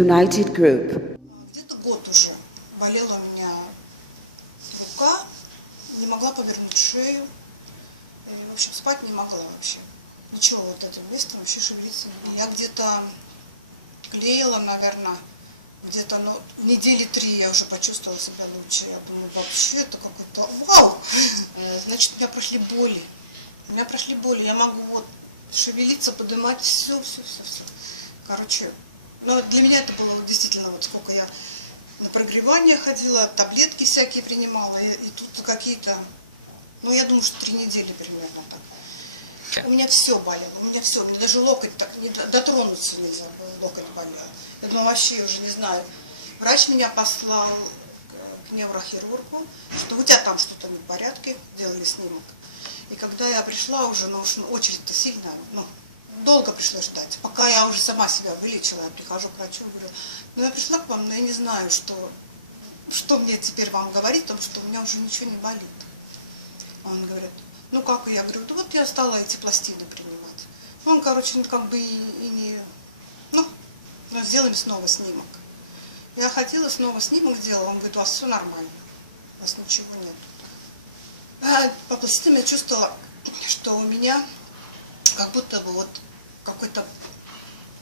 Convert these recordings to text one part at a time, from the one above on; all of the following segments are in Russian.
United Group. Где-то год уже болела у меня рука, не могла повернуть шею, и, в общем, спать не могла вообще. Ничего вот этим местом вообще шевелиться не могла. Я где-то клеила, наверное, где-то недели 3 я уже почувствовала себя лучше. Я думаю, вообще это какой-то вау! Значит, у меня прошли боли. У меня прошли боли. Я могу вот шевелиться, поднимать все. Короче, но для меня это было действительно, вот сколько я на прогревание ходила, таблетки всякие принимала, и тут какие-то, ну я думаю, что 3 недели примерно так. У меня все болело, у меня все, мне даже локоть так, не дотронуться нельзя, локоть болел. Я думала, вообще уже не знаю. Врач меня послал к неврохирургу, что у тебя там что-то не в порядке, делали снимок. И когда я пришла уже, ну очередь-то сильная, ну, долго пришлось ждать. Пока я уже сама себя вылечила, я прихожу к врачу, говорю, ну я пришла к вам, но я не знаю, что мне теперь вам говорить, потому что у меня уже ничего не болит. Он говорит, ну как, я говорю, да вот я стала эти пластины принимать. Он, короче, ну, как бы и не, ну, сделаем снова снимок. Я ходила, снова снимок сделала, он говорит, у вас все нормально, у вас ничего нет. А по пластинам я чувствовала, что у меня как будто бы вот какой-то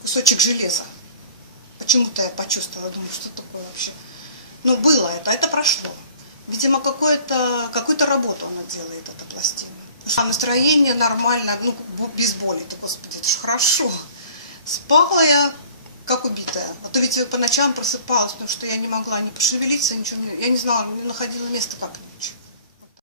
кусочек железа. Почему-то я почувствовала, думаю, что такое вообще. Но было это прошло. Видимо, какую-то работу она делает, эта пластина. А настроение нормально, ну, без боли-то, господи, это же хорошо. Спала я, как убитая. А то ведь по ночам просыпалась, потому что я не могла ни пошевелиться, ничего, я не знала, не находила места как-нибудь.